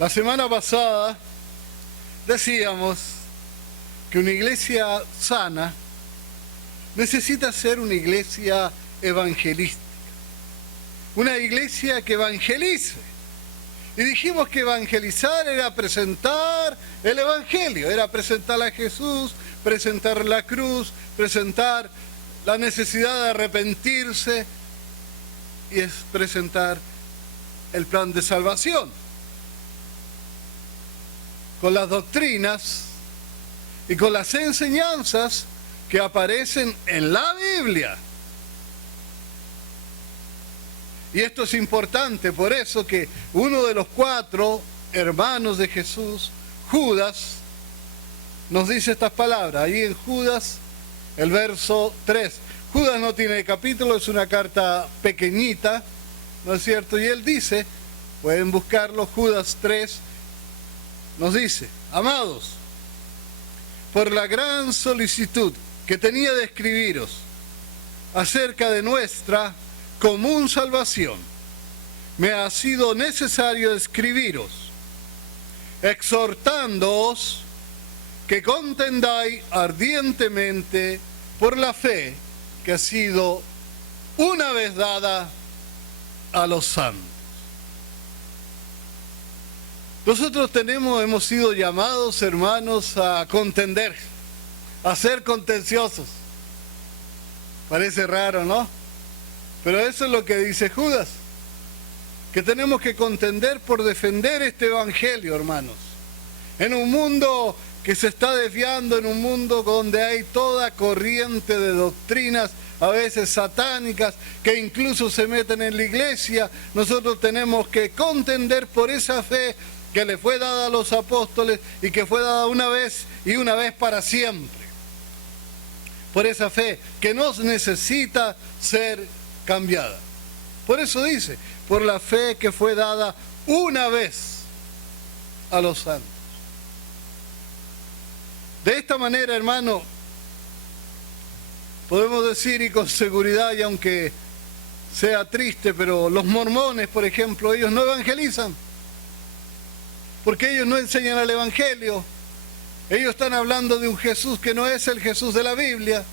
La semana pasada decíamos que una iglesia sana necesita ser una iglesia evangelística, una iglesia que evangelice. Y dijimos que evangelizar era presentar el evangelio, era presentar a Jesús, presentar la cruz, presentar la necesidad de arrepentirse y es presentar el plan de salvación con las doctrinas y con las enseñanzas que aparecen en la Biblia. Y esto es importante, por eso que uno de los 4 hermanos de Jesús, Judas, nos dice estas palabras. Ahí en Judas, el verso 3. Judas no tiene capítulo, es una carta pequeñita, ¿no es cierto? Y él dice, pueden buscarlo, Judas 3, nos dice: amados, por la gran solicitud que tenía de escribiros acerca de nuestra común salvación, me ha sido necesario escribiros, exhortándoos que contendáis ardientemente por la fe que ha sido una vez dada a los santos. Nosotros hemos sido llamados, hermanos, a contender, a ser contenciosos. Parece raro, ¿no? Pero eso es lo que dice Judas, que tenemos que contender por defender este evangelio, hermanos. En un mundo que se está desviando, en un mundo donde hay toda corriente de doctrinas, a veces satánicas, que incluso se meten en la iglesia, nosotros tenemos que contender por esa fe que le fue dada a los apóstoles y que fue dada una vez y una vez para siempre. Por esa fe que no necesita ser cambiada. Por eso dice, por la fe que fue dada una vez a los santos. De esta manera, hermano, podemos decir, y con seguridad, y aunque sea triste, pero los mormones, por ejemplo, ellos no evangelizan, porque ellos no enseñan el evangelio. Ellos están hablando de un Jesús que no es el Jesús de la Biblia.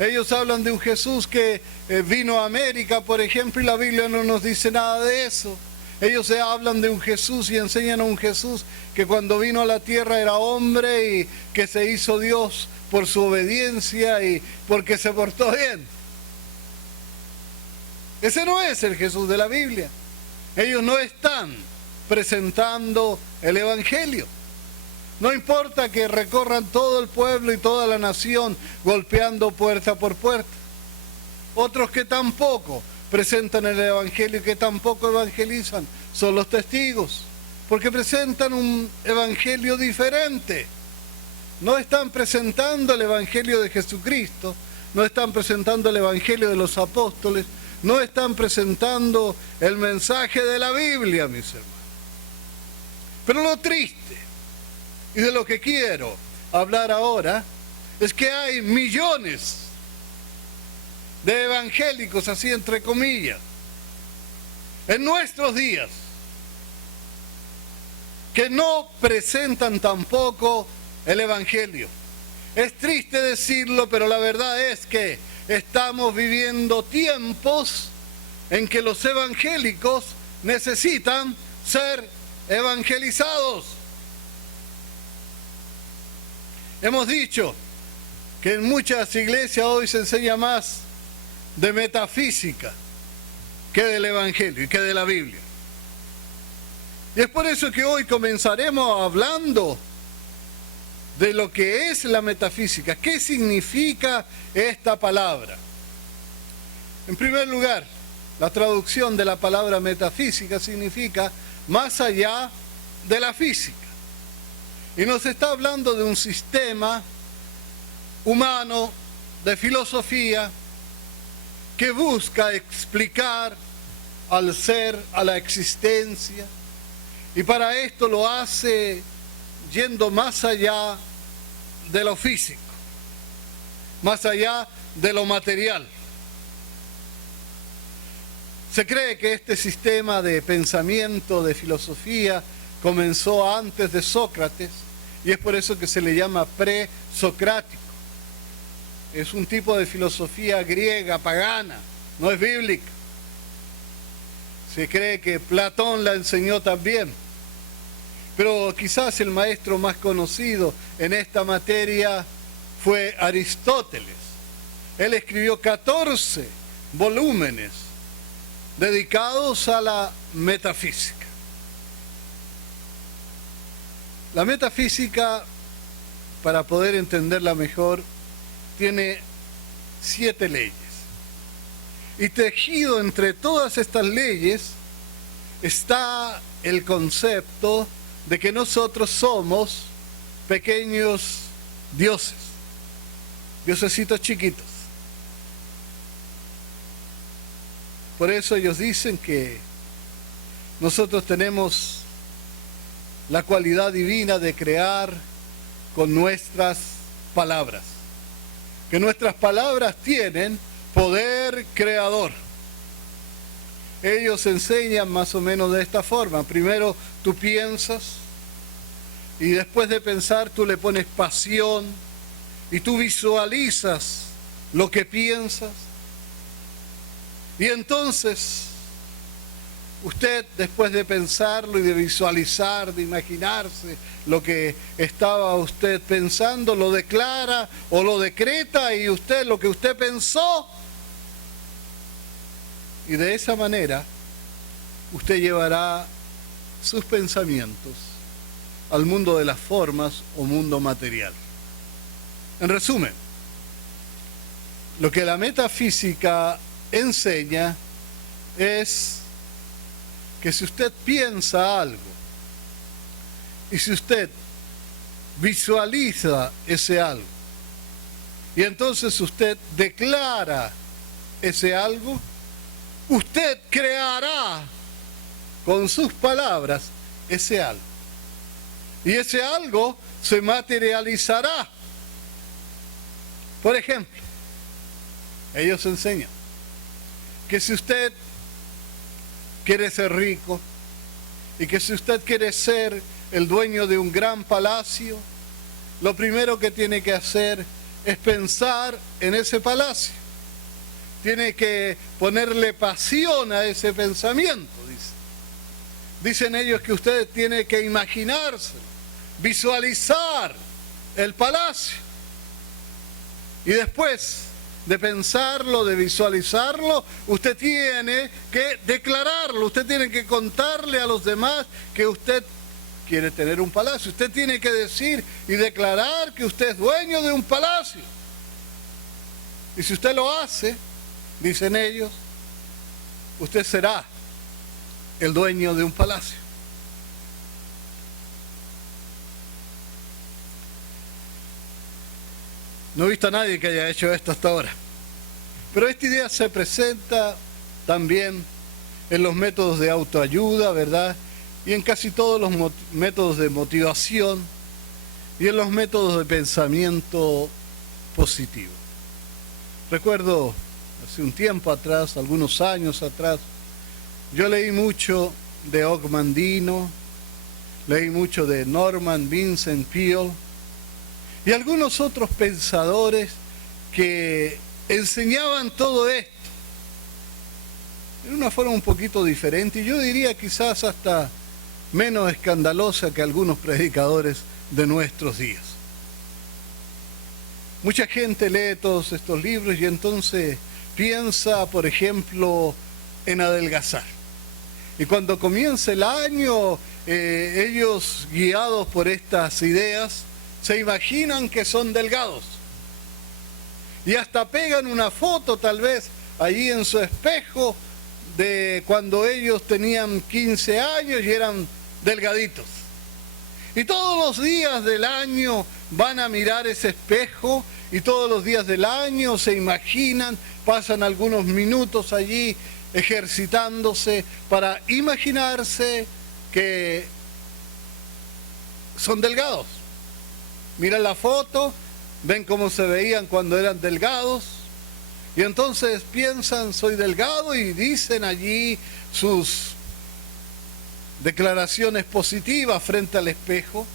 Ellos hablan de un Jesús que vino a América, por ejemplo, y la Biblia no nos dice nada de eso. Ellos hablan de un Jesús y enseñan a un Jesús que cuando vino a la tierra era hombre y que se hizo Dios por su obediencia y porque se portó bien. Ese no es el Jesús de la Biblia. Ellos no están presentando el evangelio. No importa que recorran todo el pueblo y toda la nación golpeando puerta por puerta. Otros que tampoco presentan el evangelio y que tampoco evangelizan son los testigos, porque presentan un evangelio diferente. No están presentando el evangelio de Jesucristo, no están presentando el evangelio de los apóstoles, no están presentando el mensaje de la Biblia, mis hermanos. Pero lo triste, y de lo que quiero hablar ahora, es que hay millones de evangélicos, así entre comillas, en nuestros días, que no presentan tampoco el evangelio. Es triste decirlo, pero la verdad es que estamos viviendo tiempos en que los evangélicos necesitan ser evangelizados. Hemos dicho que en muchas iglesias hoy se enseña más de metafísica que del evangelio y que de la Biblia. Y es por eso que hoy comenzaremos hablando de lo que es la metafísica. ¿Qué significa esta palabra? En primer lugar, la traducción de la palabra metafísica significa más allá de la física. Y nos está hablando de un sistema humano de filosofía que busca explicar al ser, a la existencia, y para esto lo hace yendo más allá de lo físico, más allá de lo material. Se cree que este sistema de pensamiento, de filosofía, comenzó antes de Sócrates y es por eso que se le llama presocrático. Es un tipo de filosofía griega, pagana, no es bíblica. Se cree que Platón la enseñó también. Pero quizás el maestro más conocido en esta materia fue Aristóteles. Él escribió 14 volúmenes dedicados a la metafísica. La metafísica, para poder entenderla mejor, tiene 7 leyes. Y tejido entre todas estas leyes está el concepto de que nosotros somos pequeños dioses, diosesitos chiquitos. Por eso ellos dicen que nosotros tenemos la cualidad divina de crear con nuestras palabras, que nuestras palabras tienen poder creador. Ellos enseñan más o menos de esta forma. Primero tú piensas y después de pensar tú le pones pasión y tú visualizas lo que piensas. Y entonces usted, después de pensarlo y de visualizar, de imaginarse lo que estaba usted pensando, lo declara o lo decreta y usted lo que usted pensó. Y de esa manera usted llevará sus pensamientos al mundo de las formas o mundo material. En resumen, lo que la metafísica enseña es que si usted piensa algo y si usted visualiza ese algo y entonces usted declara ese algo, usted creará con sus palabras ese algo. Y ese algo se materializará. Por ejemplo, ellos enseñan que si usted quiere ser rico y que si usted quiere ser el dueño de un gran palacio, lo primero que tiene que hacer es pensar en ese palacio. Tiene que ponerle pasión a ese pensamiento, dice. Dicen ellos que usted tiene que imaginarse, visualizar el palacio. Y después de pensarlo, de visualizarlo, usted tiene que declararlo, usted tiene que contarle a los demás que usted quiere tener un palacio. Usted tiene que decir y declarar que usted es dueño de un palacio. Y si usted lo hace, dicen ellos, usted será el dueño de un palacio. No he visto a nadie que haya hecho esto hasta ahora. Pero esta idea se presenta también en los métodos de autoayuda, ¿verdad? Y en casi todos los métodos de motivación y en los métodos de pensamiento positivo. Recuerdo hace un tiempo atrás, algunos años atrás, yo leí mucho de Og Mandino, leí mucho de Norman Vincent Peale y algunos otros pensadores que enseñaban todo esto en una forma un poquito diferente y yo diría quizás hasta menos escandalosa que algunos predicadores de nuestros días. Mucha gente lee todos estos libros y entonces piensa, por ejemplo, en adelgazar. Y cuando comienza el año, ellos, guiados por estas ideas, se imaginan que son delgados. Y hasta pegan una foto, tal vez, allí en su espejo, de cuando ellos tenían 15 años y eran delgaditos. Y todos los días del año van a mirar ese espejo y todos los días del año se imaginan, pasan algunos minutos allí ejercitándose para imaginarse que son delgados. Miran la foto, ven cómo se veían cuando eran delgados y entonces piensan, soy delgado, y dicen allí sus declaraciones positivas frente al espejo.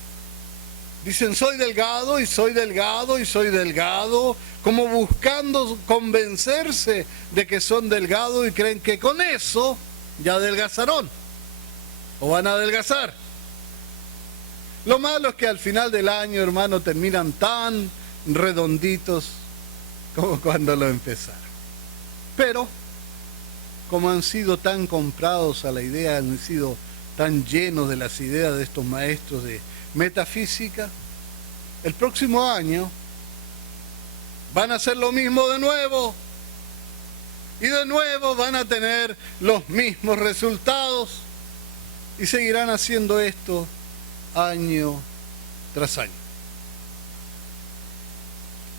Dicen, soy delgado y soy delgado y soy delgado, como buscando convencerse de que son delgados y creen que con eso ya adelgazaron o van a adelgazar. Lo malo es que al final del año, hermano, terminan tan redonditos como cuando lo empezaron. Pero, como han sido tan comprados a la idea, han sido tan llenos de las ideas de estos maestros de metafísica, el próximo año van a hacer lo mismo de nuevo y de nuevo van a tener los mismos resultados y seguirán haciendo esto año tras año.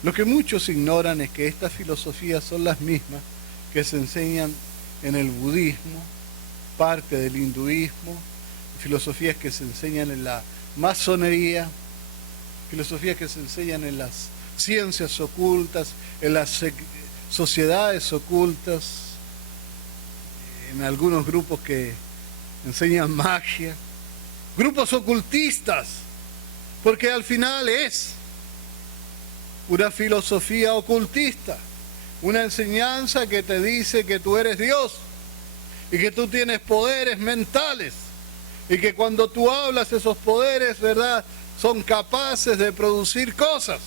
Lo que muchos ignoran es que estas filosofías son las mismas que se enseñan en el budismo, parte del hinduismo, filosofías que se enseñan en la masonería, filosofías que se enseñan en las ciencias ocultas, en las sociedades ocultas, en algunos grupos que enseñan magia, grupos ocultistas, porque al final es una filosofía ocultista, una enseñanza que te dice que tú eres Dios y que tú tienes poderes mentales y que cuando tú hablas esos poderes, ¿verdad?, son capaces de producir cosas.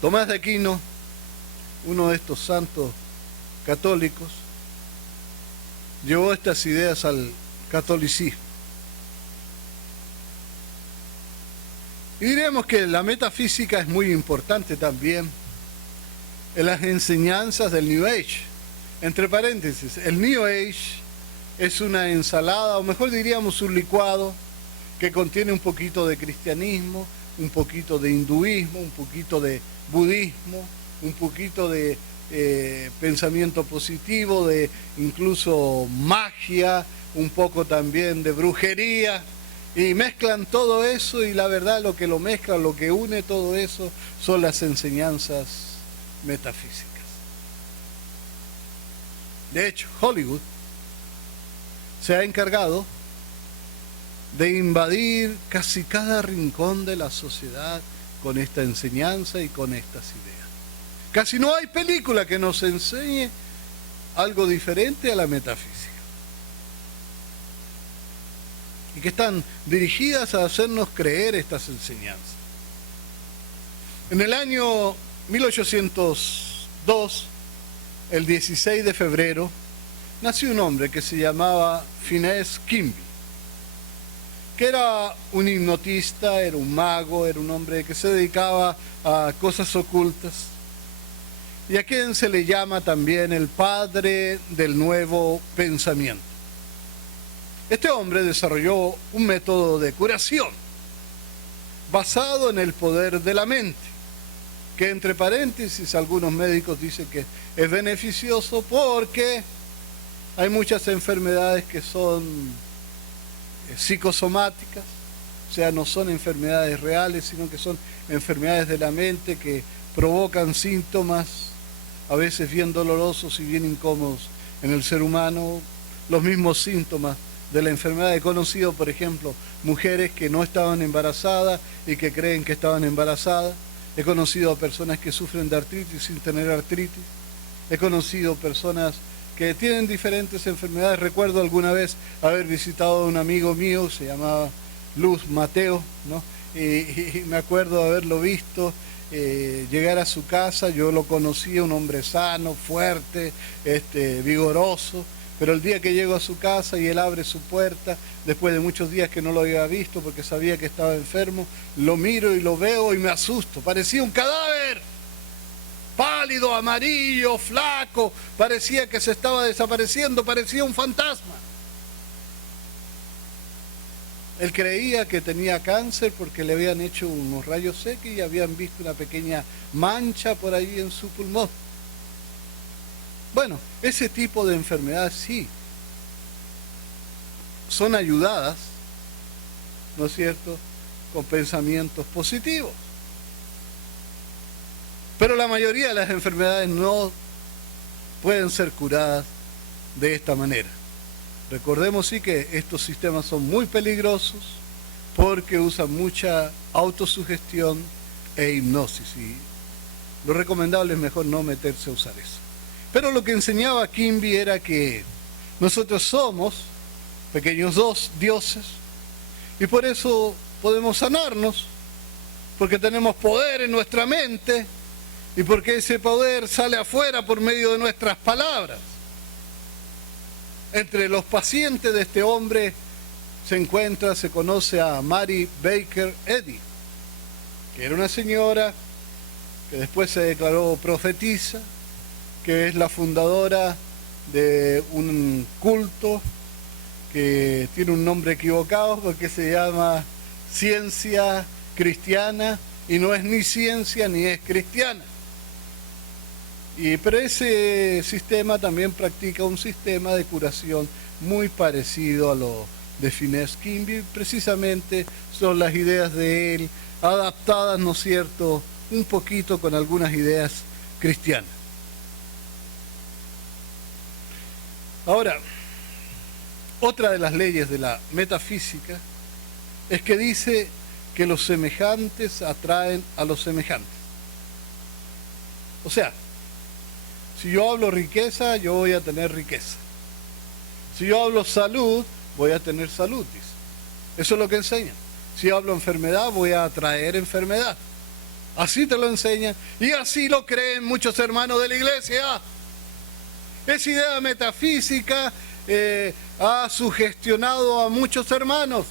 Tomás de Aquino, uno de estos santos católicos, llevó estas ideas al catolicismo. Y diremos que la metafísica es muy importante también en las enseñanzas del New Age. Entre paréntesis, el New Age es una ensalada, o mejor diríamos un licuado, que contiene un poquito de cristianismo, un poquito de hinduismo, un poquito de budismo, un poquito de pensamiento positivo, de incluso magia, un poco también de brujería, y mezclan todo eso, y la verdad lo que lo mezcla, lo que une todo eso, son las enseñanzas metafísicas. De hecho, Hollywood se ha encargado de invadir casi cada rincón de la sociedad con esta enseñanza y con estas ideas. Casi no hay película que nos enseñe algo diferente a la metafísica. Y que están dirigidas a hacernos creer estas enseñanzas. En el año 1802, el 16 de febrero, nació un hombre que se llamaba Phineas Kimby, que era un hipnotista, era un mago, era un hombre que se dedicaba a cosas ocultas, y a quien se le llama también el padre del nuevo pensamiento. Este hombre desarrolló un método de curación basado en el poder de la mente, que entre paréntesis algunos médicos dicen que es beneficioso porque hay muchas enfermedades que son psicosomáticas, o sea, no son enfermedades reales, sino que son enfermedades de la mente que provocan síntomas a veces bien dolorosos y bien incómodos en el ser humano, los mismos síntomas de la enfermedad. He conocido, por ejemplo, mujeres que no estaban embarazadas y que creen que estaban embarazadas. He conocido a personas que sufren de artritis sin tener artritis. He conocido personas que tienen diferentes enfermedades. Recuerdo alguna vez haber visitado a un amigo mío, se llamaba Luz Mateo, ¿no? Y me acuerdo de haberlo visto llegar a su casa. Yo lo conocía, un hombre sano, fuerte, vigoroso. Pero el día que llego a su casa y él abre su puerta, después de muchos días que no lo había visto porque sabía que estaba enfermo, lo miro y lo veo y me asusto. Parecía un cadáver, pálido, amarillo, flaco, parecía que se estaba desapareciendo, parecía un fantasma. Él creía que tenía cáncer porque le habían hecho unos rayos X y habían visto una pequeña mancha por ahí en su pulmón. Bueno, ese tipo de enfermedades sí son ayudadas, ¿no es cierto?, con pensamientos positivos. Pero la mayoría de las enfermedades no pueden ser curadas de esta manera. Recordemos sí que estos sistemas son muy peligrosos porque usan mucha autosugestión e hipnosis, y lo recomendable es mejor no meterse a usar eso. Pero lo que enseñaba Quimby era que nosotros somos pequeños dioses y por eso podemos sanarnos, porque tenemos poder en nuestra mente y porque ese poder sale afuera por medio de nuestras palabras. Entre los pacientes de este hombre se conoce a Mary Baker Eddy, que era una señora que después se declaró profetisa, que es la fundadora de un culto que tiene un nombre equivocado porque se llama Ciencia Cristiana y no es ni ciencia ni es cristiana. Pero ese sistema también practica un sistema de curación muy parecido a lo de Phineas Quimby. Precisamente son las ideas de él, adaptadas, ¿no es cierto?, un poquito con algunas ideas cristianas. Ahora, otra de las leyes de la metafísica es que dice que los semejantes atraen a los semejantes. O sea, si yo hablo riqueza, yo voy a tener riqueza. Si yo hablo salud, voy a tener salud, dice. Eso es lo que enseña. Si yo hablo enfermedad, voy a atraer enfermedad. Así te lo enseñan y así lo creen muchos hermanos de la iglesia. Esa idea metafísica ha sugestionado a muchos hermanos.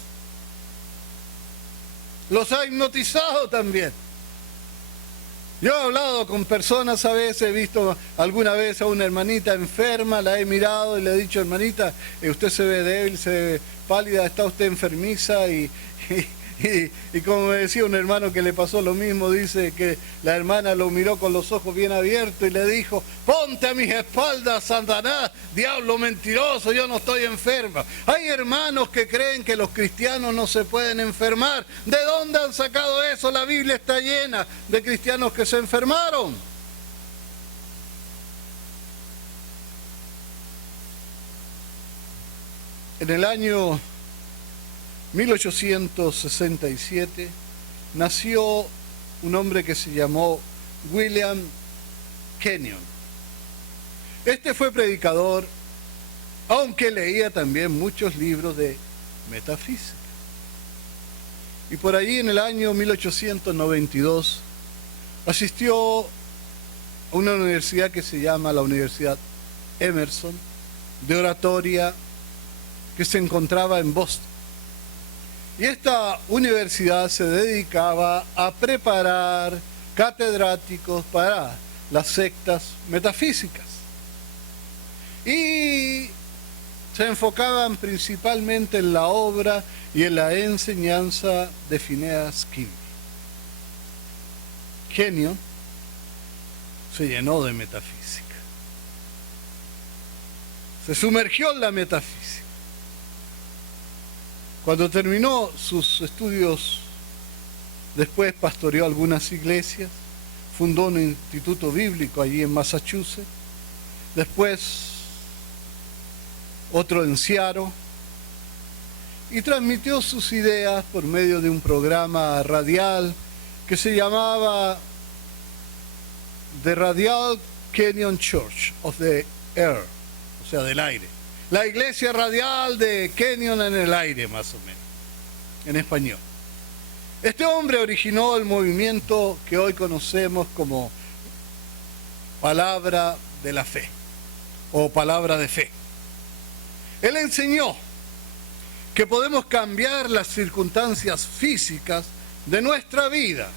Los ha hipnotizado también. Yo he hablado con personas a veces, he visto alguna vez a una hermanita enferma, la he mirado y le he dicho, hermanita, usted se ve débil, se ve pálida, está usted enfermiza y como me decía un hermano que le pasó lo mismo, dice que la hermana lo miró con los ojos bien abiertos y le dijo, ponte a mis espaldas, Satanás, diablo mentiroso, yo no estoy enferma. Hay hermanos que creen que los cristianos no se pueden enfermar. ¿De dónde han sacado eso? La Biblia está llena de cristianos que se enfermaron. En el año 1867 nació un hombre que se llamó William Kenyon. Este fue predicador, aunque leía también muchos libros de metafísica. Y por allí en el año 1892 asistió a una universidad que se llama la Universidad Emerson, de oratoria, que se encontraba en Boston. Y esta universidad se dedicaba a preparar catedráticos para las sectas metafísicas. Y se enfocaban principalmente en la obra y en la enseñanza de Phineas Quimby. Kenyon se llenó de metafísica. Se sumergió en la metafísica. Cuando terminó sus estudios, después pastoreó algunas iglesias, fundó un instituto bíblico allí en Massachusetts, después otro en Seattle, y transmitió sus ideas por medio de un programa radial que se llamaba The Radial Kenyon Church of the Air, o sea, del aire. La iglesia radial de Kenyon en el aire, más o menos, en español. Este hombre originó el movimiento que hoy conocemos como palabra de la fe, o palabra de fe. Él enseñó que podemos cambiar las circunstancias físicas de nuestra vida,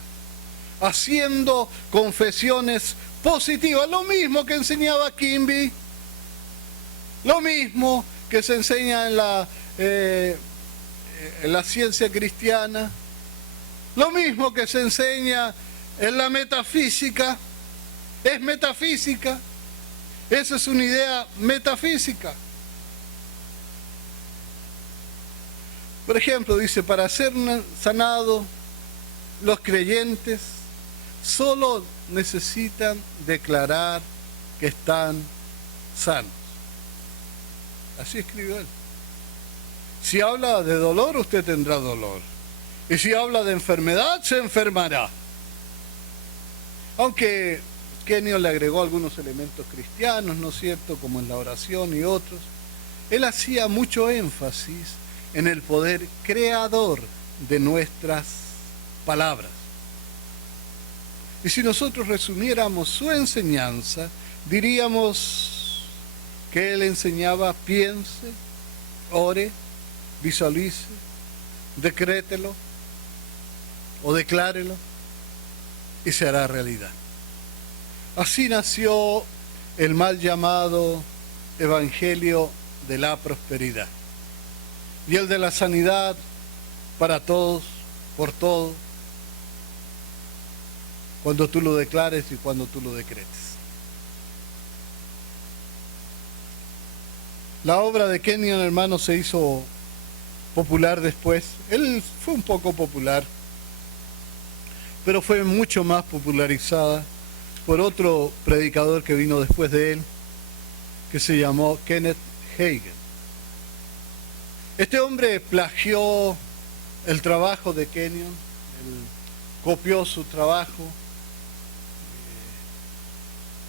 haciendo confesiones positivas, lo mismo que enseñaba Quimby, lo mismo que se enseña en la ciencia cristiana, lo mismo que se enseña en la metafísica. Es metafísica, esa es una idea metafísica. Por ejemplo, dice, para ser sanados, los creyentes solo necesitan declarar que están sanos. Así escribió él. Si habla de dolor, usted tendrá dolor. Y si habla de enfermedad, se enfermará. Aunque Kenyon le agregó algunos elementos cristianos, ¿no es cierto?, como en la oración y otros, él hacía mucho énfasis en el poder creador de nuestras palabras. Y si nosotros resumiéramos su enseñanza, diríamos que él enseñaba: piense, ore, visualice, decrételo o declárelo y se hará realidad. Así nació el mal llamado Evangelio de la Prosperidad y el de la sanidad para todos, por todo, cuando tú lo declares y cuando tú lo decretes. La obra de Kenyon, hermano, se hizo popular después. Él fue un poco popular, pero fue mucho más popularizada por otro predicador que vino después de él, que se llamó Kenneth Hagin. Este hombre plagió el trabajo de Kenyon, él copió su trabajo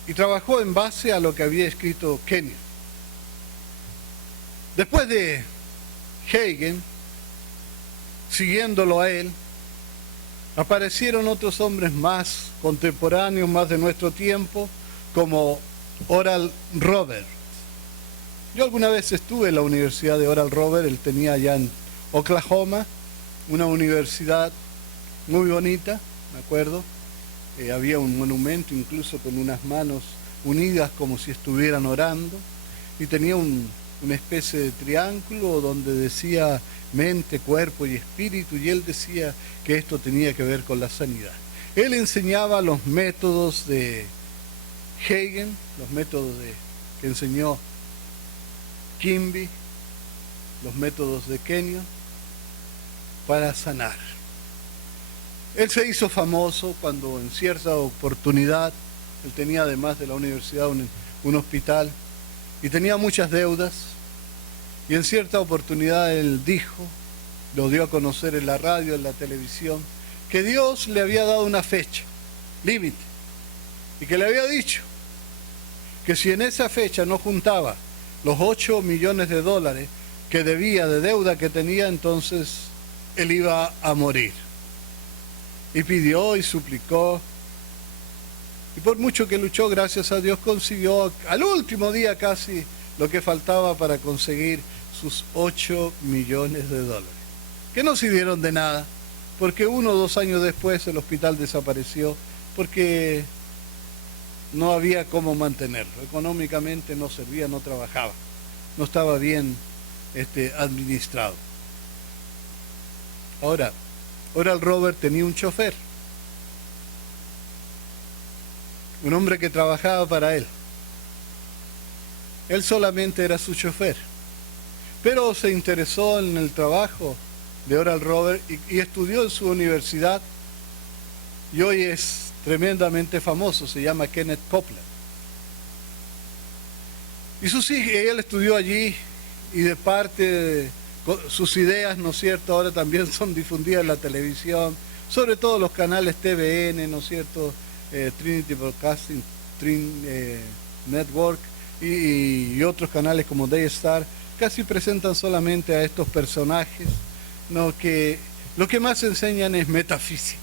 y trabajó en base a lo que había escrito Kenyon. Después de Hagin, siguiéndolo a él, aparecieron otros hombres más contemporáneos, más de nuestro tiempo, como Oral Roberts. Yo alguna vez estuve en la universidad de Oral Roberts. Él tenía allá en Oklahoma una universidad muy bonita, me acuerdo. Había un monumento incluso con unas manos unidas como si estuvieran orando, y tenía una especie de triángulo donde decía mente, cuerpo y espíritu, y él decía que esto tenía que ver con la sanidad. Él enseñaba los métodos de Hagin, los métodos que enseñó Quimby, los métodos de Kenyon para sanar. Él se hizo famoso cuando en cierta oportunidad, él tenía además de la universidad un hospital y tenía muchas deudas, y en cierta oportunidad él dijo, lo dio a conocer en la radio, en la televisión, que Dios le había dado una fecha límite y que le había dicho que si en esa fecha no juntaba los 8 millones de dólares que debía de deuda que tenía, entonces él iba a morir. Y pidió y suplicó, y por mucho que luchó, gracias a Dios consiguió al último día casi lo que faltaba para conseguir sus 8 millones de dólares, que no sirvieron de nada, porque 1 o 2 años después el hospital desapareció, porque no había cómo mantenerlo, económicamente no servía, no trabajaba, no estaba bien administrado. Ahora, Oral Roberts tenía un chofer, un hombre que trabajaba para él. Él solamente era su chofer, pero se interesó en el trabajo de Oral Roberts y estudió en su universidad, y hoy es tremendamente famoso, se llama Kenneth Copeland. Y él estudió allí, y de parte sus ideas, ¿no es cierto?, ahora también son difundidas en la televisión, sobre todo los canales TVN, ¿no es cierto?, Trinity Broadcasting Network y otros canales como Daystar, casi presentan solamente a estos personajes, ¿no?, que lo que más enseñan es metafísica.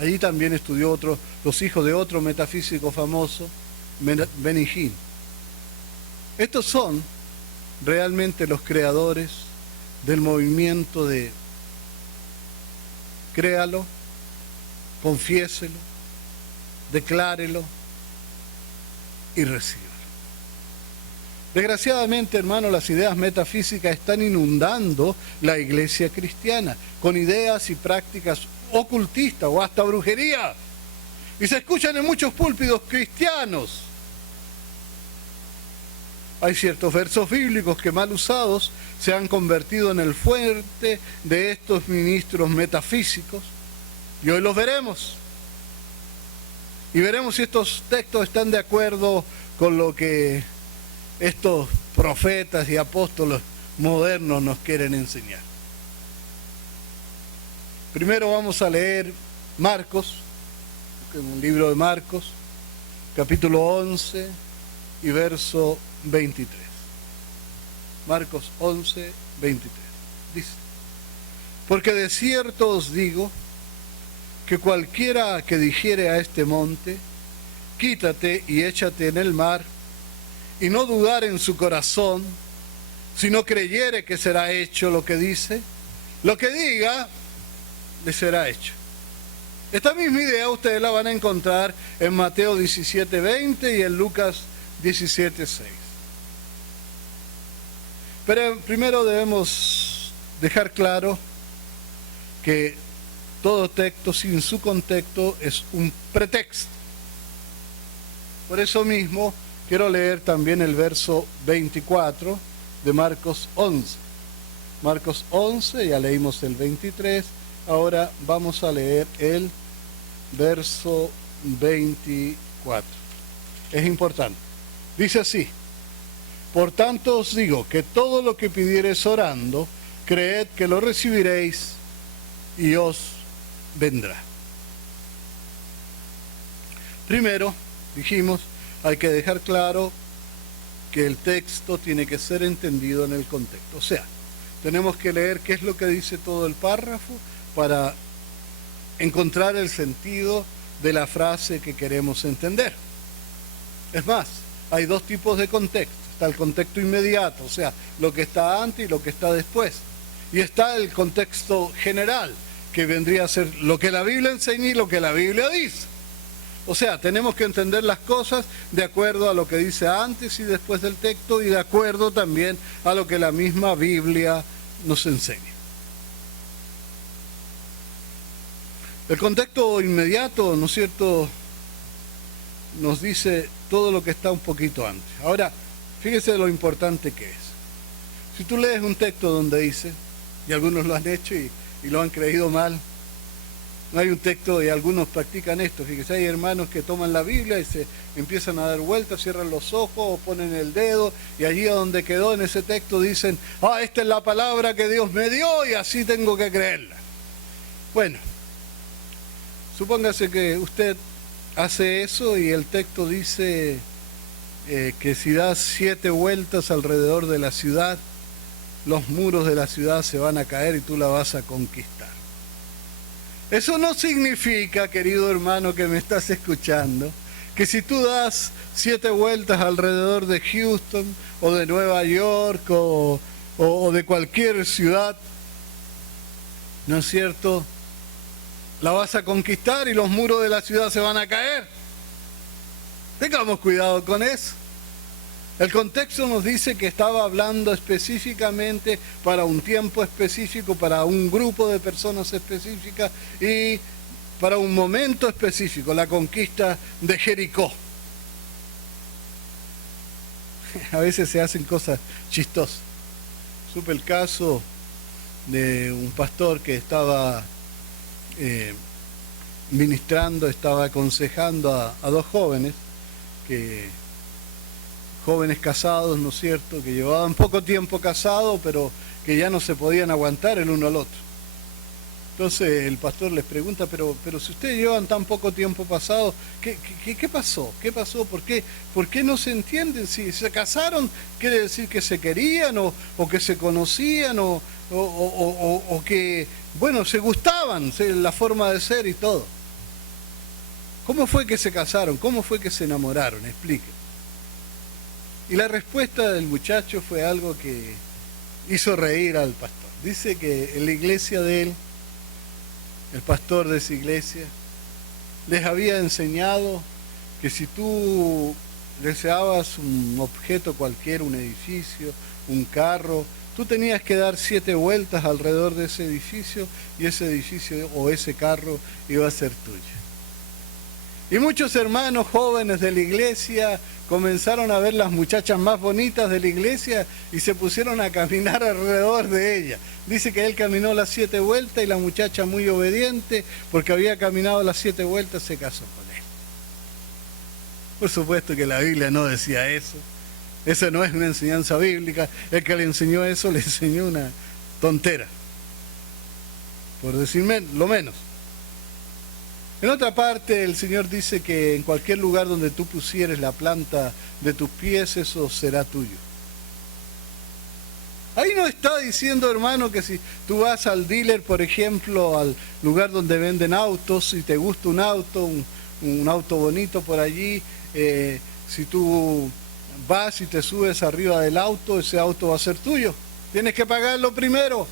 Allí también estudió los hijos de otro metafísico famoso, Benny Hinn. Estos son realmente los creadores del movimiento de créalo, confiéselo, declárelo y recíbelo. Desgraciadamente, hermano, las ideas metafísicas están inundando la iglesia cristiana con ideas y prácticas ocultistas o hasta brujería, y se escuchan en muchos púlpitos cristianos. Hay ciertos versos bíblicos que, mal usados, se han convertido en el fuerte de estos ministros metafísicos, y hoy los veremos. Y veremos si estos textos están de acuerdo con lo que estos profetas y apóstoles modernos nos quieren enseñar. Primero vamos a leer Marcos, un libro de Marcos, capítulo 11 y verso 23. Marcos 11, 23. Dice: porque de cierto os digo que cualquiera que dijere a este monte, quítate y échate en el mar, y no dudar en su corazón, sino creyere que será hecho lo que dice, lo que diga, le será hecho. Esta misma idea ustedes la van a encontrar en Mateo 17:20 y en Lucas 17:6. Pero primero debemos dejar claro que todo texto sin su contexto es un pretexto. Por eso mismo quiero leer también el verso 24 de Marcos 11. Marcos 11, ya leímos el 23, ahora vamos a leer el verso 24. Es importante. Dice así: por tanto os digo que todo lo que pidiereis orando, creed que lo recibiréis y os vendrá. Primero, dijimos, hay que dejar claro que el texto tiene que ser entendido en el contexto. O sea, tenemos que leer qué es lo que dice todo el párrafo para encontrar el sentido de la frase que queremos entender. Es más, hay dos tipos de contexto. Está el contexto inmediato, o sea, lo que está antes y lo que está después. Y está el contexto general, que vendría a ser lo que la Biblia enseña y lo que la Biblia dice. O sea, tenemos que entender las cosas de acuerdo a lo que dice antes y después del texto y de acuerdo también a lo que la misma Biblia nos enseña. El contexto inmediato, ¿no es cierto?, nos dice todo lo que está un poquito antes. Ahora, fíjese lo importante que es. Si tú lees un texto donde dice, y algunos lo han hecho y lo han creído mal, no hay un texto, y algunos practican esto, fíjese, hay hermanos que toman la Biblia y se empiezan a dar vueltas, cierran los ojos o ponen el dedo, y allí a donde quedó en ese texto dicen, esta es la palabra que Dios me dio y así tengo que creerla. Bueno, supóngase que usted hace eso y el texto dice que si das 7 vueltas alrededor de la ciudad, los muros de la ciudad se van a caer y tú la vas a conquistar. Eso no significa, querido hermano que me estás escuchando, que si tú das 7 vueltas alrededor de Houston o de Nueva York o de cualquier ciudad, ¿no es cierto?, la vas a conquistar y los muros de la ciudad se van a caer. Tengamos cuidado con eso. El contexto nos dice que estaba hablando específicamente para un tiempo específico, para un grupo de personas específicas y para un momento específico, la conquista de Jericó. A veces se hacen cosas chistosas. Supe el caso de un pastor que estaba ministrando, estaba aconsejando a 2 jóvenes, jóvenes casados, ¿no es cierto?, que llevaban poco tiempo casados, pero que ya no se podían aguantar el uno al otro. Entonces el pastor les pregunta, pero si ustedes llevan tan poco tiempo pasado, ¿qué pasó? ¿Qué pasó? ¿Por qué no se entienden? Si se casaron, quiere decir que se querían o que se conocían o que, bueno, se gustaban, la forma de ser y todo. ¿Cómo fue que se casaron? ¿Cómo fue que se enamoraron? Expliquen. Y la respuesta del muchacho fue algo que hizo reír al pastor. Dice que en la iglesia de él, el pastor de esa iglesia, les había enseñado que si tú deseabas un objeto cualquiera, un edificio, un carro, tú tenías que dar 7 vueltas alrededor de ese edificio y ese edificio o ese carro iba a ser tuyo. Y muchos hermanos jóvenes de la iglesia comenzaron a ver las muchachas más bonitas de la iglesia y se pusieron a caminar alrededor de ella. Dice que él caminó las 7 vueltas y la muchacha, muy obediente, porque había caminado las 7 vueltas, se casó con él. Por supuesto que la Biblia no decía eso, Esa no es una enseñanza bíblica. El que le enseñó eso le enseñó una tontera, por decir lo menos. En otra parte, el Señor dice que en cualquier lugar donde tú pusieres la planta de tus pies, eso será tuyo. Ahí no está diciendo, hermano, que si tú vas al dealer, por ejemplo, al lugar donde venden autos, y te gusta un auto bonito por allí, si tú vas y te subes arriba del auto, ese auto va a ser tuyo. Tienes que pagarlo primero.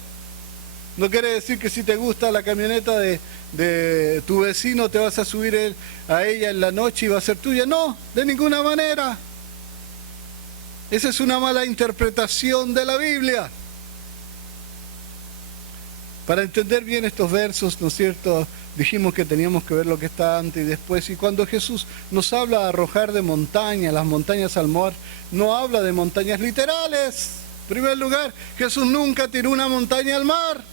No quiere decir que si te gusta la camioneta de tu vecino, te vas a subir a ella en la noche y va a ser tuya. No, de ninguna manera. Esa es una mala interpretación de la Biblia. Para entender bien estos versos, ¿no es cierto?, dijimos que teníamos que ver lo que está antes y después. Y cuando Jesús nos habla de arrojar de montaña, las montañas al mar, no habla de montañas literales. En primer lugar, Jesús nunca tiró una montaña al mar.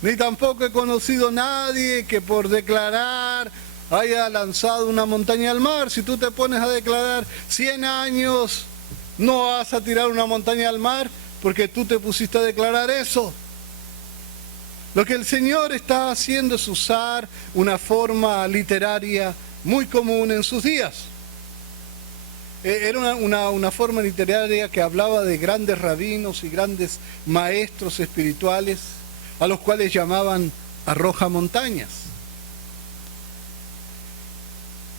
Ni tampoco he conocido a nadie que por declarar haya lanzado una montaña al mar. Si tú te pones a declarar 100 años, no vas a tirar una montaña al mar porque tú te pusiste a declarar eso. Lo que el Señor está haciendo es usar una forma literaria muy común en sus días. Era una forma literaria que hablaba de grandes rabinos y grandes maestros espirituales, a los cuales llamaban arrojamontañas.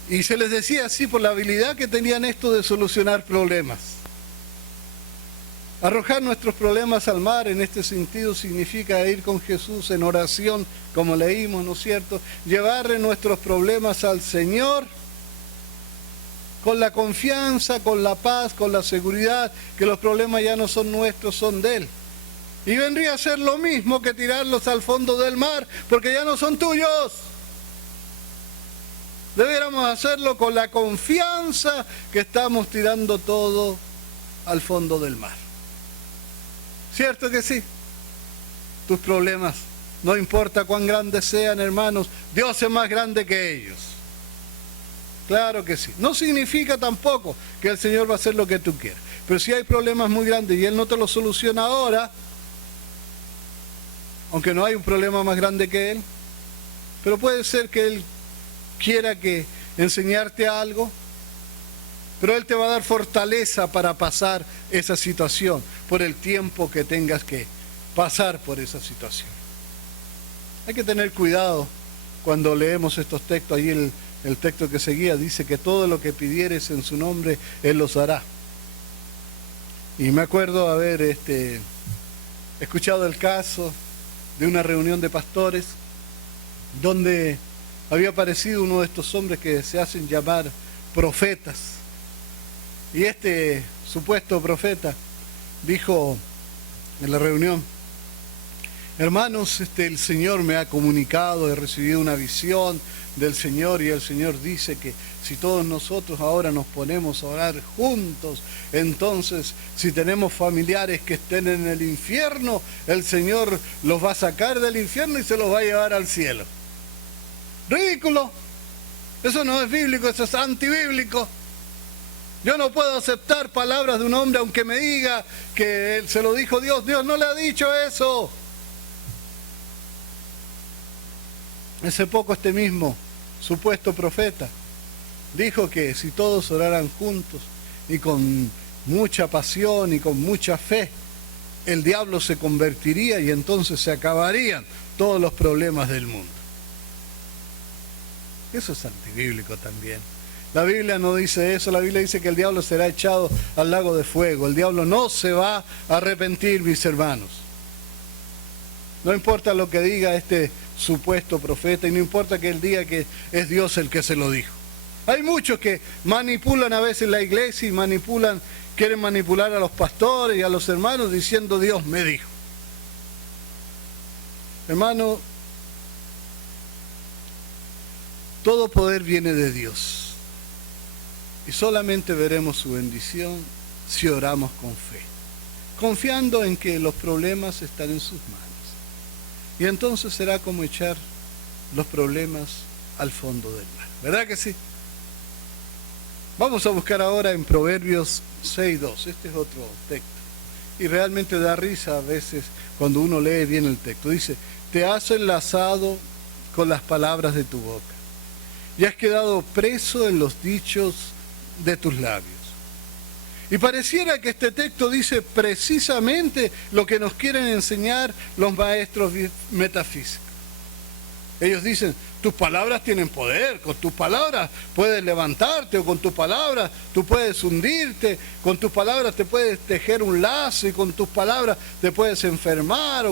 Y se les decía así por la habilidad que tenían esto de solucionar problemas. Arrojar nuestros problemas al mar en este sentido significa ir con Jesús en oración, como leímos, ¿no es cierto? Llevarle nuestros problemas al Señor con la confianza, con la paz, con la seguridad, que los problemas ya no son nuestros, son de Él. Y vendría a ser lo mismo que tirarlos al fondo del mar, porque ya no son tuyos. Deberíamos hacerlo con la confianza que estamos tirando todo al fondo del mar. ¿Cierto que sí? Tus problemas, no importa cuán grandes sean, hermanos, Dios es más grande que ellos. Claro que sí. No significa tampoco que el Señor va a hacer lo que tú quieras. Pero si hay problemas muy grandes y Él no te los soluciona ahora, aunque no hay un problema más grande que Él, pero puede ser que Él quiera que enseñarte algo, pero Él te va a dar fortaleza para pasar esa situación por el tiempo que tengas que pasar por esa situación. Hay que tener cuidado cuando leemos estos textos. Ahí el texto que seguía dice que todo lo que pidieres en su nombre, Él los hará. Y me acuerdo haber escuchado el caso de una reunión de pastores donde había aparecido uno de estos hombres que se hacen llamar profetas. Y este supuesto profeta dijo en la reunión: hermanos, el Señor me ha comunicado, he recibido una visión del Señor y el Señor dice que si todos nosotros ahora nos ponemos a orar juntos, entonces si tenemos familiares que estén en el infierno, el Señor los va a sacar del infierno y se los va a llevar al cielo. ¡Ridículo! Eso no es bíblico, eso es antibíblico. Yo no puedo aceptar palabras de un hombre aunque me diga que él se lo dijo Dios. Dios no le ha dicho eso. Hace poco este mismo supuesto profeta dijo que si todos oraran juntos y con mucha pasión y con mucha fe, el diablo se convertiría y entonces se acabarían todos los problemas del mundo. Eso es antibíblico también. La Biblia no dice eso. La Biblia dice que el diablo será echado al lago de fuego. El diablo no se va a arrepentir, mis hermanos. No importa lo que diga este supuesto profeta y no importa que él diga que es Dios el que se lo dijo. Hay muchos que manipulan a veces la iglesia y quieren manipular a los pastores y a los hermanos diciendo Dios me dijo. Hermano, todo poder viene de Dios. Y solamente veremos su bendición si oramos con fe, confiando en que los problemas están en sus manos. Y entonces será como echar los problemas al fondo del mar. ¿Verdad que sí? Vamos a buscar ahora en Proverbios 6:2. Este es otro texto. Y realmente da risa a veces cuando uno lee bien el texto. Dice, te has enlazado con las palabras de tu boca y has quedado preso en los dichos de tus labios. Y pareciera que este texto dice precisamente lo que nos quieren enseñar los maestros metafísicos. Ellos dicen, tus palabras tienen poder, con tus palabras puedes levantarte, o con tus palabras tú puedes hundirte, con tus palabras te puedes tejer un lazo, y con tus palabras te puedes enfermar,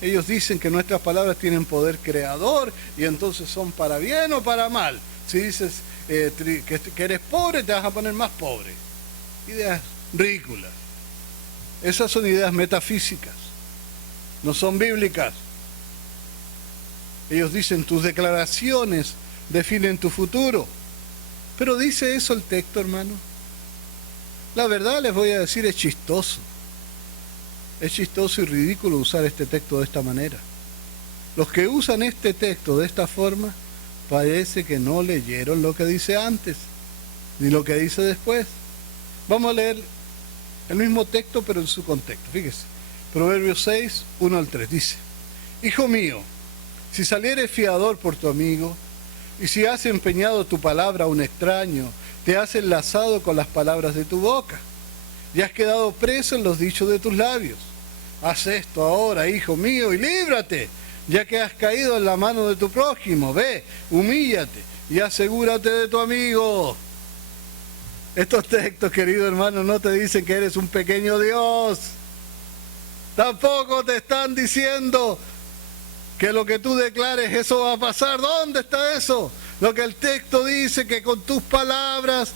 Ellos dicen que nuestras palabras tienen poder creador, y entonces son para bien o para mal. Si dices que eres pobre, te vas a poner más pobre. Ideas ridículas. Esas son ideas metafísicas, no son bíblicas. Ellos dicen, tus declaraciones definen tu futuro. Pero ¿dice eso el texto, hermano? La verdad les voy a decir, es chistoso. Es chistoso y ridículo usar este texto de esta manera. Los que usan este texto de esta forma, parece que no leyeron lo que dice antes, ni lo que dice después. Vamos a leer el mismo texto, pero en su contexto. Fíjese, Proverbios 6, 1 al 3, dice, hijo mío, si salieres fiador por tu amigo, y si has empeñado tu palabra a un extraño, te has enlazado con las palabras de tu boca, y has quedado preso en los dichos de tus labios. Haz esto ahora, hijo mío, y líbrate, ya que has caído en la mano de tu prójimo. Ve, humíllate, y asegúrate de tu amigo. Estos textos, querido hermano, no te dicen que eres un pequeño Dios. Tampoco te están diciendo que lo que tú declares, eso va a pasar. ¿Dónde está eso? Lo que el texto dice, que con tus palabras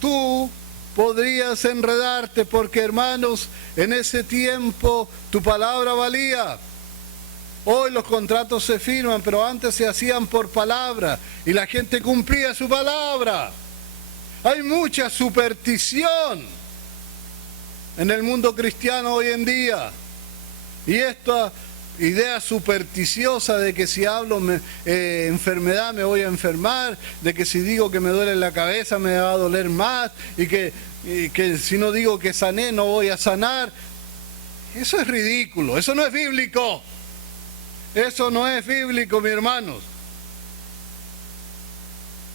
tú podrías enredarte, porque, hermanos, en ese tiempo tu palabra valía. Hoy los contratos se firman, pero antes se hacían por palabra y la gente cumplía su palabra. Hay mucha superstición en el mundo cristiano hoy en día, y esta idea supersticiosa de que si hablo enfermedad me voy a enfermar, de que si digo que me duele la cabeza me va a doler más, y que si no digo que sané no voy a sanar. Eso es ridículo, eso no es bíblico. Eso no es bíblico, mis hermanos.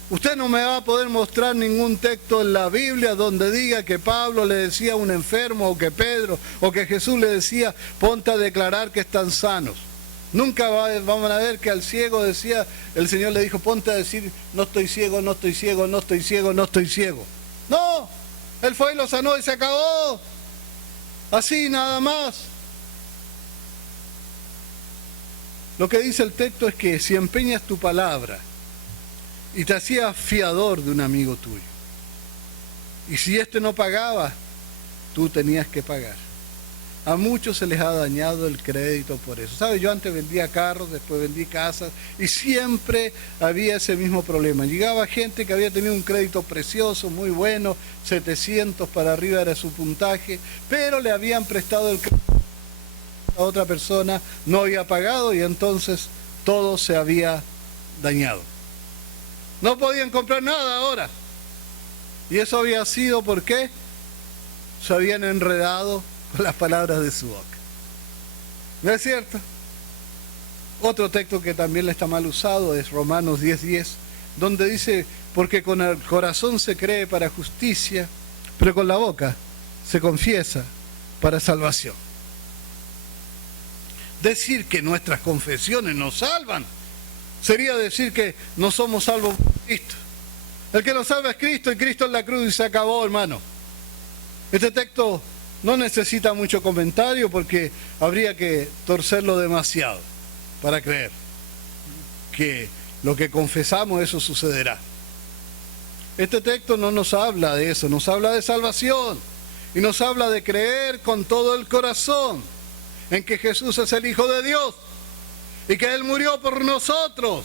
Usted no me va a poder mostrar ningún texto en la Biblia donde diga que Pablo le decía a un enfermo, o que Pedro, o que Jesús le decía, ponte a declarar que están sanos. Nunca vamos a ver que al ciego decía, el Señor le dijo, ponte a decir, no estoy ciego, no estoy ciego, no estoy ciego, no estoy ciego. No, Él fue y lo sanó y se acabó. Así nada más. Lo que dice el texto es que si empeñas tu palabra y te hacías fiador de un amigo tuyo, y si éste no pagaba, tú tenías que pagar. A muchos se les ha dañado el crédito por eso. ¿Sabe? Yo antes vendía carros, después vendí casas, y siempre había ese mismo problema. Llegaba gente que había tenido un crédito precioso, muy bueno, 700 para arriba era su puntaje, pero le habían prestado el crédito a otra persona, no había pagado, y entonces todo se había dañado. No podían comprar nada ahora. Y eso había sido porque se habían enredado con las palabras de su boca. ¿No es cierto? Otro texto que también le está mal usado es Romanos 10:10, donde dice, porque con el corazón se cree para justicia, pero con la boca se confiesa para salvación. Decir que nuestras confesiones nos salvan sería decir que no somos salvos por Cristo. El que nos salva es Cristo, y Cristo en la cruz, y se acabó, hermano. Este texto no necesita mucho comentario, porque habría que torcerlo demasiado para creer que lo que confesamos, eso sucederá. Este texto no nos habla de eso, nos habla de salvación, y nos habla de creer con todo el corazón en que Jesús es el Hijo de Dios, y que Él murió por nosotros,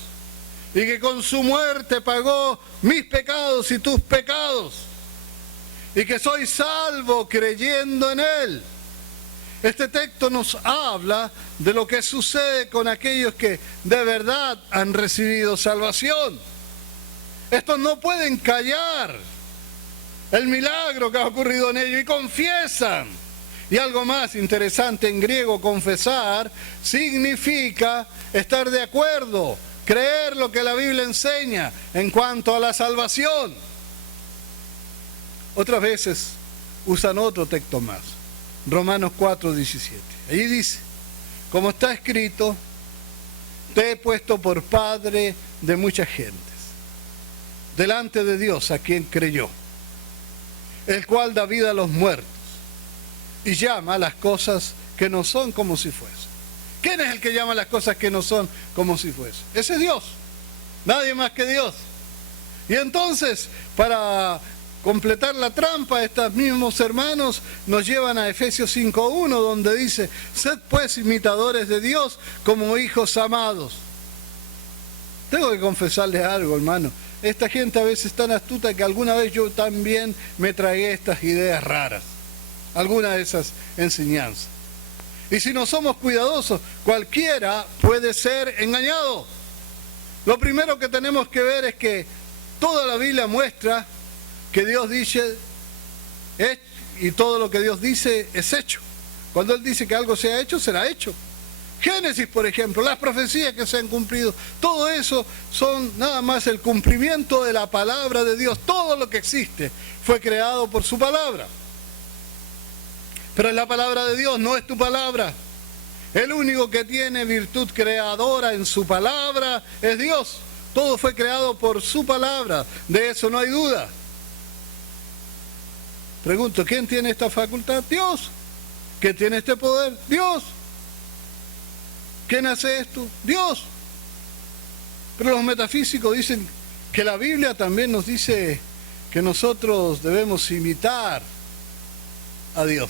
y que con su muerte pagó mis pecados y tus pecados, y que soy salvo creyendo en Él. Este texto nos habla de lo que sucede con aquellos que de verdad han recibido salvación. Estos no pueden callar el milagro que ha ocurrido en ellos y confiesan. Y algo más interesante en griego, confesar, significa estar de acuerdo, creer lo que la Biblia enseña en cuanto a la salvación. Otras veces usan otro texto más, Romanos 4:17. Allí dice, como está escrito, te he puesto por padre de muchas gentes, delante de Dios a quien creyó, el cual da vida a los muertos y llama a las cosas que no son como si fuesen. ¿Quién es el que llama a las cosas que no son como si fuesen? Ese es Dios, nadie más que Dios. Y entonces, para completar la trampa, estos mismos hermanos nos llevan a Efesios 5:1, donde dice, sed pues imitadores de Dios como hijos amados. Tengo que confesarles algo, hermano. Esta gente a veces es tan astuta que alguna vez yo también me tragué estas ideas raras, algunas de esas enseñanzas. Y si no somos cuidadosos, cualquiera puede ser engañado. Lo primero que tenemos que ver es que toda la Biblia muestra que Dios dice, y todo lo que Dios dice es hecho. Cuando Él dice que algo sea hecho, será hecho. Génesis, por ejemplo, las profecías que se han cumplido, todo eso son nada más el cumplimiento de la palabra de Dios. Todo lo que existe fue creado por su palabra. Pero es la palabra de Dios, no es tu palabra. El único que tiene virtud creadora en su palabra es Dios. Todo fue creado por su palabra, de eso no hay duda. Pregunto, ¿quién tiene esta facultad? Dios. ¿Quién tiene este poder? Dios. ¿Quién hace esto? Dios. Pero los metafísicos dicen que la Biblia también nos dice que nosotros debemos imitar a Dios.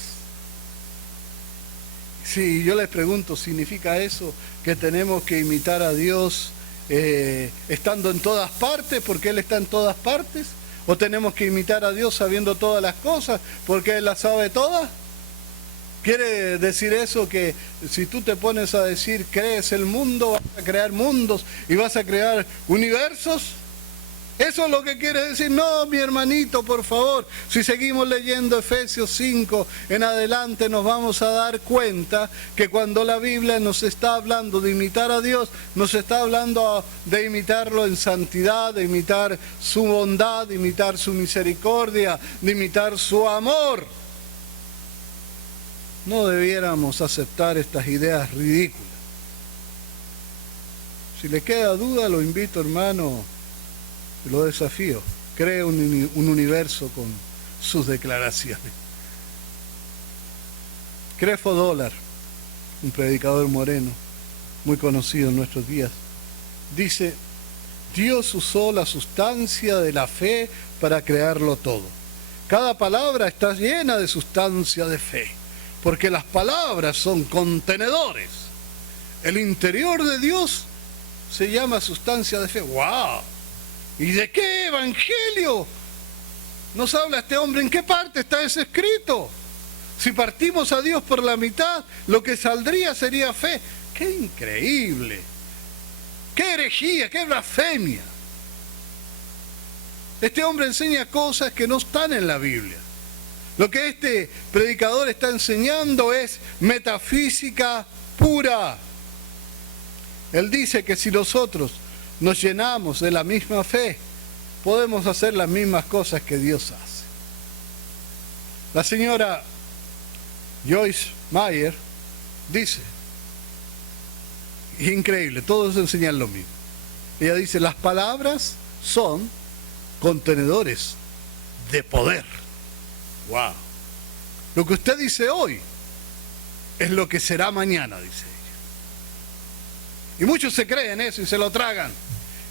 Sí, yo les pregunto, ¿significa eso que tenemos que imitar a Dios estando en todas partes porque Él está en todas partes? ¿O tenemos que imitar a Dios sabiendo todas las cosas porque Él las sabe todas? ¿Quiere decir eso que si tú te pones a decir crees el mundo, vas a crear mundos y vas a crear universos? ¿Eso es lo que quiere decir? No, mi hermanito, por favor. Si seguimos leyendo Efesios 5 en adelante, nos vamos a dar cuenta que cuando la Biblia nos está hablando de imitar a Dios, nos está hablando de imitarlo en santidad, de imitar su bondad, de imitar su misericordia, de imitar su amor. No debiéramos aceptar estas ideas ridículas. Si le queda duda, lo invito, hermano, lo desafío. Cree un universo con sus declaraciones. Creflo Dollar, un predicador moreno, muy conocido en nuestros días, dice, Dios usó la sustancia de la fe para crearlo todo. Cada palabra está llena de sustancia de fe, porque las palabras son contenedores. El interior de Dios se llama sustancia de fe. ¡Wow! ¿Y de qué evangelio nos habla este hombre? ¿En qué parte está eso escrito? Si partimos a Dios por la mitad, lo que saldría sería fe. ¡Qué increíble! ¡Qué herejía! ¡Qué blasfemia! Este hombre enseña cosas que no están en la Biblia. Lo que este predicador está enseñando es metafísica pura. Él dice que si nosotros nos llenamos de la misma fe, podemos hacer las mismas cosas que Dios hace. La señora Joyce Meyer dice, es increíble, todos enseñan lo mismo. Ella dice, las palabras son contenedores de poder. ¡Wow! Lo que usted dice hoy es lo que será mañana, dice ella. Y muchos se creen eso y se lo tragan.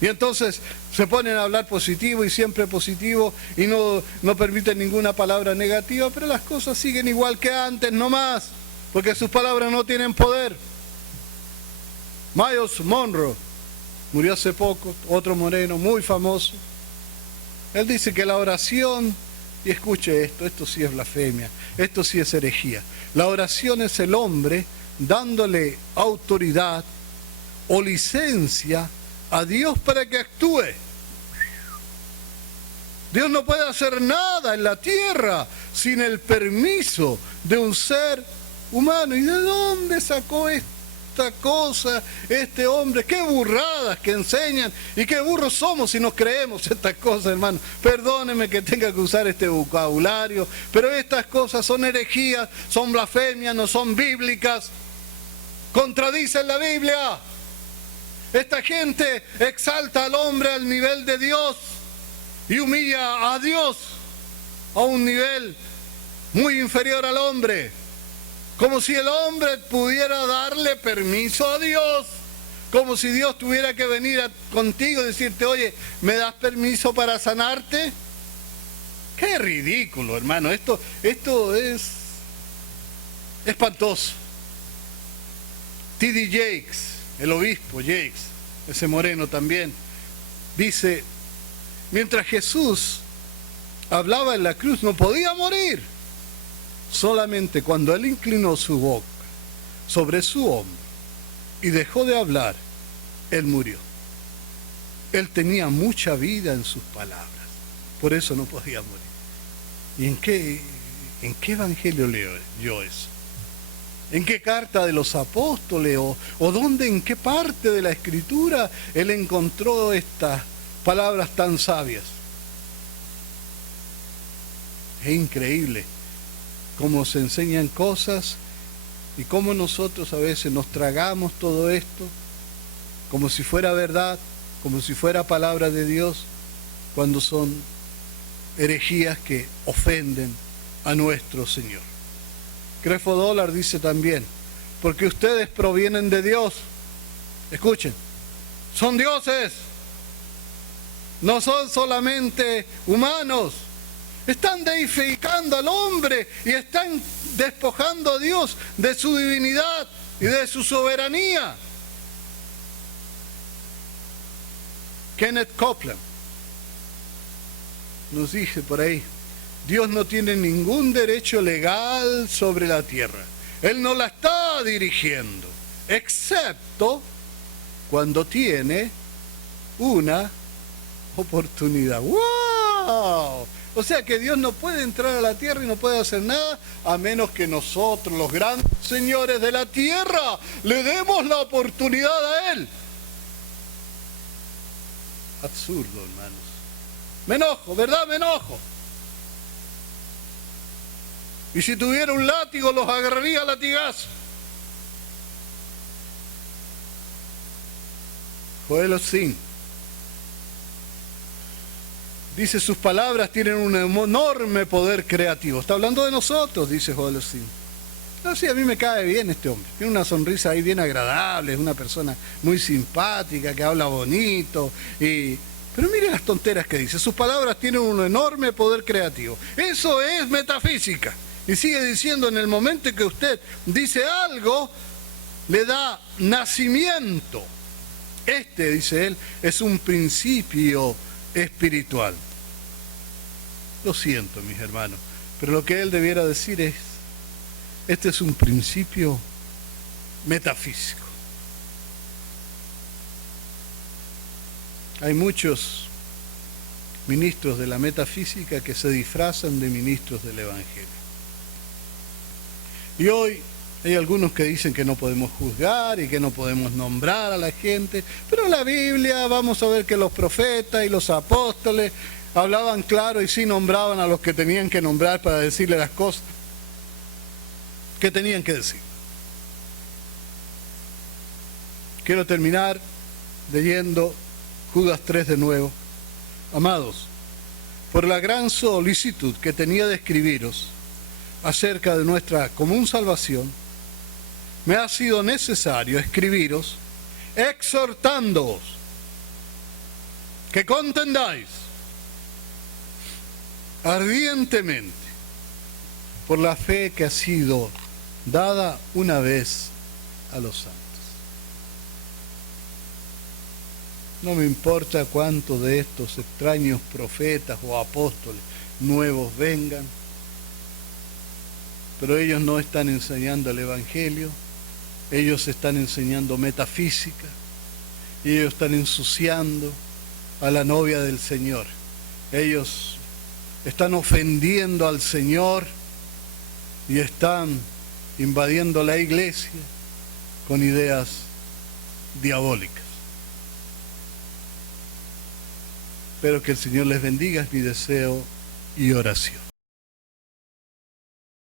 Y entonces se ponen a hablar positivo y siempre positivo y no permiten ninguna palabra negativa, pero las cosas siguen igual que antes, no más, porque sus palabras no tienen poder. Miles Monroe murió hace poco, otro moreno muy famoso. Él dice que la oración, y escuche esto sí es blasfemia, esto sí es herejía. La oración es el hombre dándole autoridad o licencia a Dios para que actúe. Dios no puede hacer nada en la tierra sin el permiso de un ser humano. ¿Y de dónde sacó esta cosa este hombre? Qué burradas que enseñan y qué burros somos si nos creemos estas cosas, hermano. Perdónenme que tenga que usar este vocabulario, pero estas cosas son herejías, son blasfemias, no son bíblicas, contradicen la Biblia. Esta gente exalta al hombre al nivel de Dios y humilla a Dios a un nivel muy inferior al hombre, como si el hombre pudiera darle permiso a Dios, como si Dios tuviera que venir contigo y decirte, oye, ¿me das permiso para sanarte? Qué ridículo, hermano, esto es espantoso. T.D. Jakes, el obispo Jakes, ese moreno también, dice, mientras Jesús hablaba en la cruz no podía morir. Solamente cuando Él inclinó su boca sobre su hombro y dejó de hablar, Él murió. Él tenía mucha vida en sus palabras, por eso no podía morir. ¿Y en qué evangelio leo yo eso? ¿En qué carta de los apóstoles o dónde, en qué parte de la escritura Él encontró estas palabras tan sabias? Es increíble cómo se enseñan cosas y cómo nosotros a veces nos tragamos todo esto como si fuera verdad, como si fuera palabra de Dios, cuando son herejías que ofenden a nuestro Señor. Creflo Dollar dice también, porque ustedes provienen de Dios. Escuchen, son dioses, no son solamente humanos. Están deificando al hombre y están despojando a Dios de su divinidad y de su soberanía. Kenneth Copeland nos dice por ahí, Dios no tiene ningún derecho legal sobre la tierra. Él no la está dirigiendo, excepto cuando tiene una oportunidad. ¡Wow! O sea que Dios no puede entrar a la tierra y no puede hacer nada a menos que nosotros, los grandes señores de la tierra, le demos la oportunidad a Él. Absurdo, hermanos. Me enojo, ¿verdad? Me enojo. Y si tuviera un látigo, los agarraría a latigazo. Joel Osteen dice, sus palabras tienen un enorme poder creativo. Está hablando de nosotros, dice Joel Osteen. No, sí, a mí me cae bien este hombre. Tiene una sonrisa ahí bien agradable, es una persona muy simpática, que habla bonito. Pero mire las tonteras que dice. Sus palabras tienen un enorme poder creativo. Eso es metafísica. Y sigue diciendo, en el momento en que usted dice algo, le da nacimiento. Dice él, es un principio espiritual. Lo siento, mis hermanos, pero lo que él debiera decir es, este es un principio metafísico. Hay muchos ministros de la metafísica que se disfrazan de ministros del Evangelio. Y hoy hay algunos que dicen que no podemos juzgar y que no podemos nombrar a la gente, pero en la Biblia vamos a ver que los profetas y los apóstoles hablaban claro y sí nombraban a los que tenían que nombrar para decirle las cosas que tenían que decir. Quiero terminar leyendo Judas 3 de nuevo. Amados, por la gran solicitud que tenía de escribiros acerca de nuestra común salvación, me ha sido necesario escribiros exhortándoos que contendáis ardientemente por la fe que ha sido dada una vez a los santos. No me importa cuántos de estos extraños profetas o apóstoles nuevos vengan, pero ellos no están enseñando el Evangelio, ellos están enseñando metafísica, y ellos están ensuciando a la novia del Señor. Ellos están ofendiendo al Señor y están invadiendo la iglesia con ideas diabólicas. Pero que el Señor les bendiga, es mi deseo y oración.